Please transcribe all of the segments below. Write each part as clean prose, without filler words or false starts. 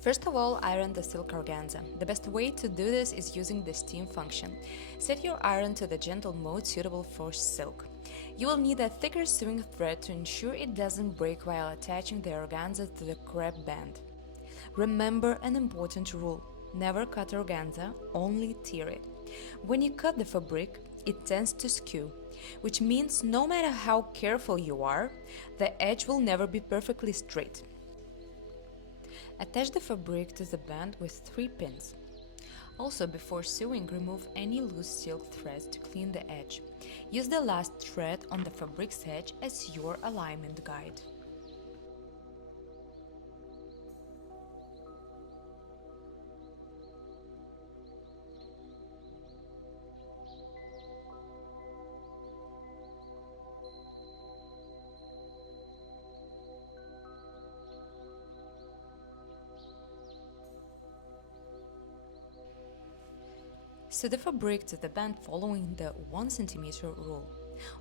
First of all, iron the silk organza. The best way to do this is using the steam function. Set your iron to the gentle mode suitable for silk. You will need a thicker sewing thread to ensure it doesn't break while attaching the organza to the crepe band. Remember an important rule: never cut organza, only tear it. When you cut the fabric, it tends to skew, which means no matter how careful you are, the edge will never be perfectly straight. Attach the fabric to the band with 3 pins. Also, before sewing, remove any loose silk threads to clean the edge. Use the last thread on the fabric's edge as your alignment guide. Sew the fabric to the band following the 1 cm rule.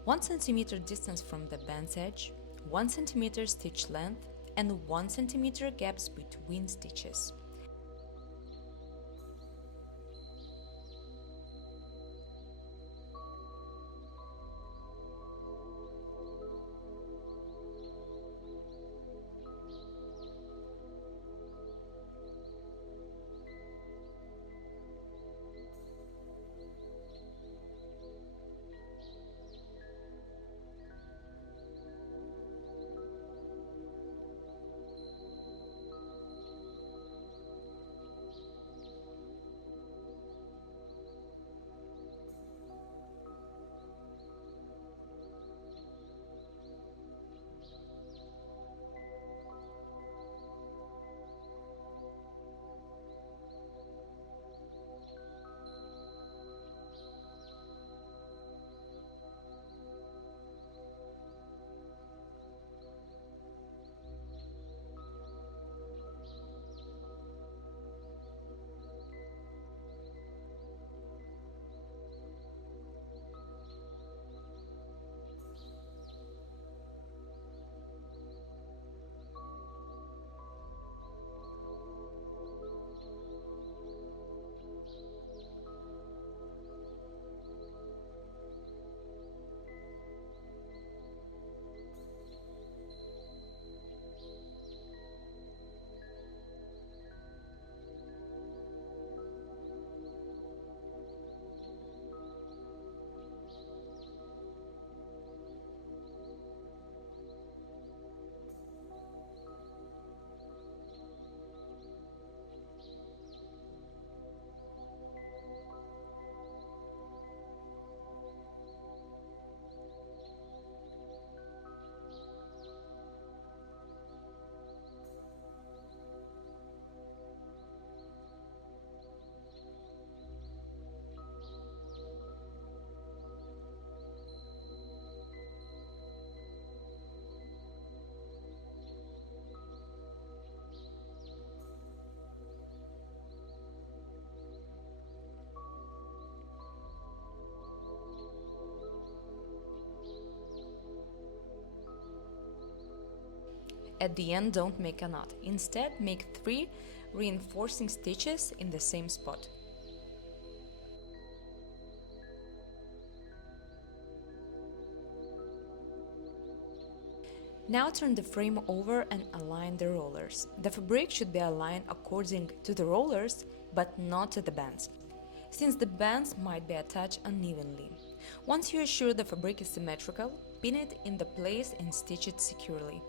1 cm distance from the band's edge, 1 cm stitch length, and 1 cm gaps between stitches. At the end, don't make a knot. Instead, make 3 reinforcing stitches in the same spot. Now turn the frame over and align the rollers. The fabric should be aligned according to the rollers, but not to the bands, since the bands might be attached unevenly. Once you are sure the fabric is symmetrical, pin it in the place and stitch it securely.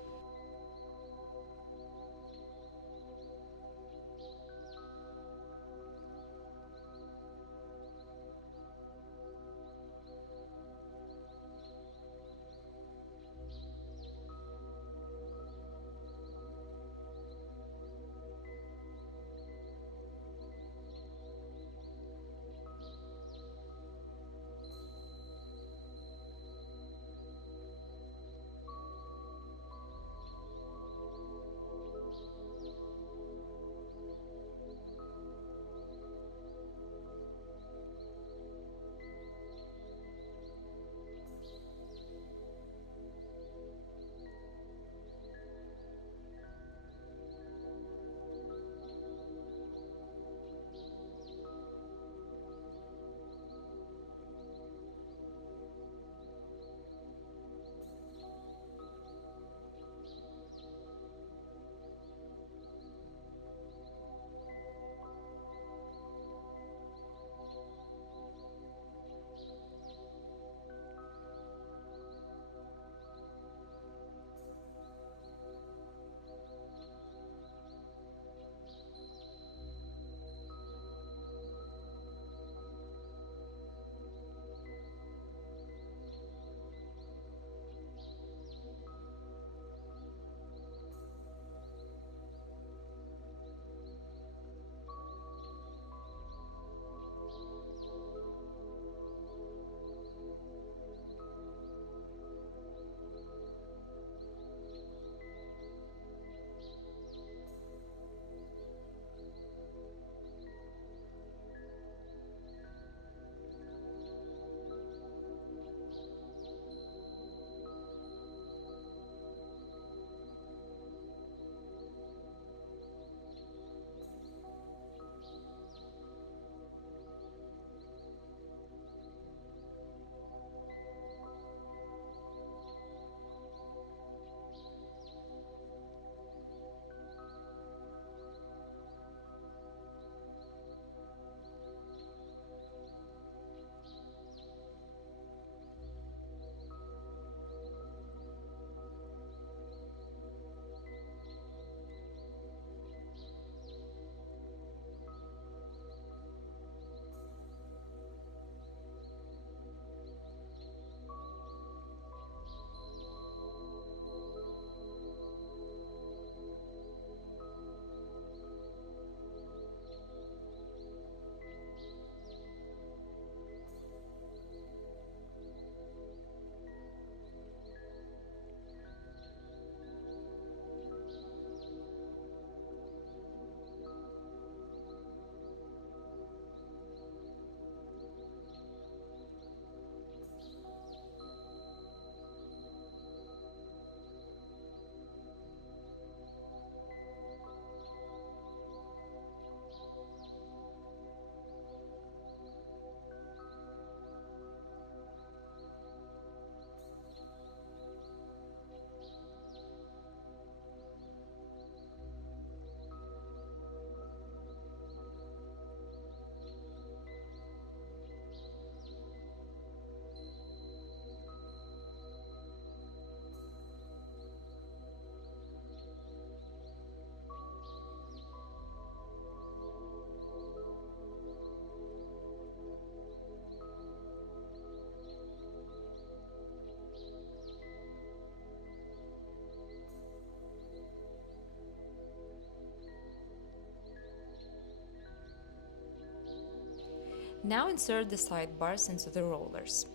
Now insert the sidebars into the rollers.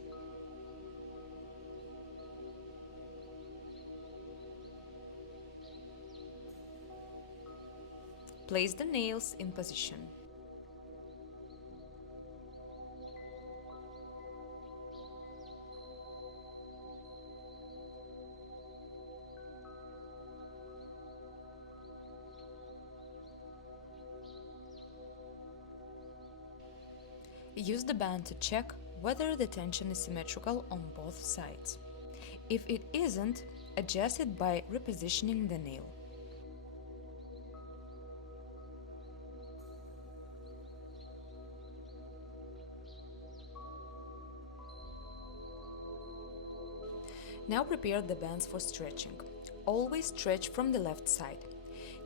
Place the nails in position. Use the band to check whether the tension is symmetrical on both sides. If it isn't, adjust it by repositioning the nail. Now prepare the bands for stretching. Always stretch from the left side.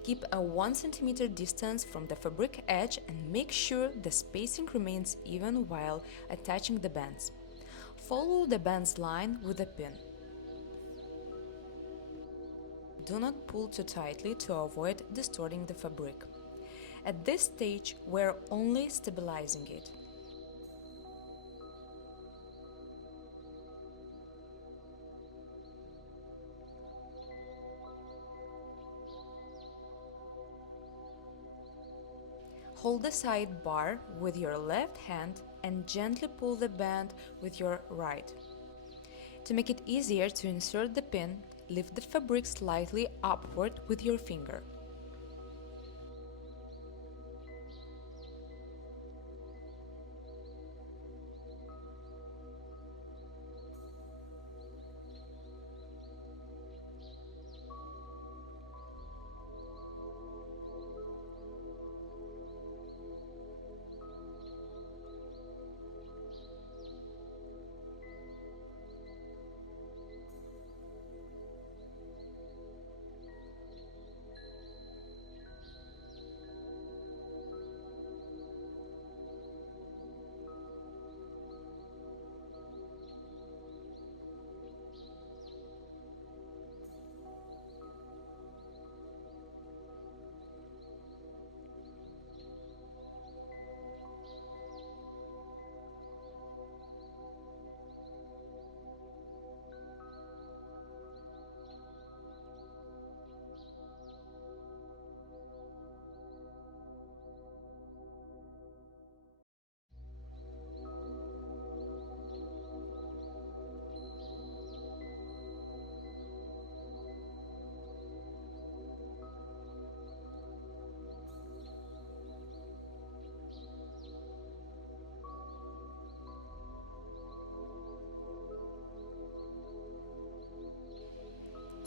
Keep a 1 cm distance from the fabric edge and make sure the spacing remains even while attaching the bands. Follow the band's line with a pin. Do not pull too tightly to avoid distorting the fabric. At this stage, we're only stabilizing it. Hold the side bar with your left hand and gently pull the band with your right. To make it easier to insert the pin, lift the fabric slightly upward with your finger.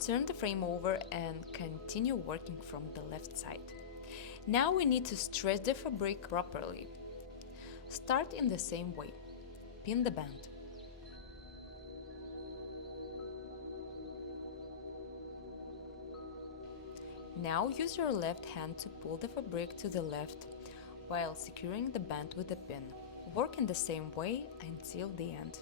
Turn the frame over and continue working from the left side. Now we need to stretch the fabric properly. Start in the same way. Pin the band. Now use your left hand to pull the fabric to the left while securing the band with a pin. Work in the same way until the end.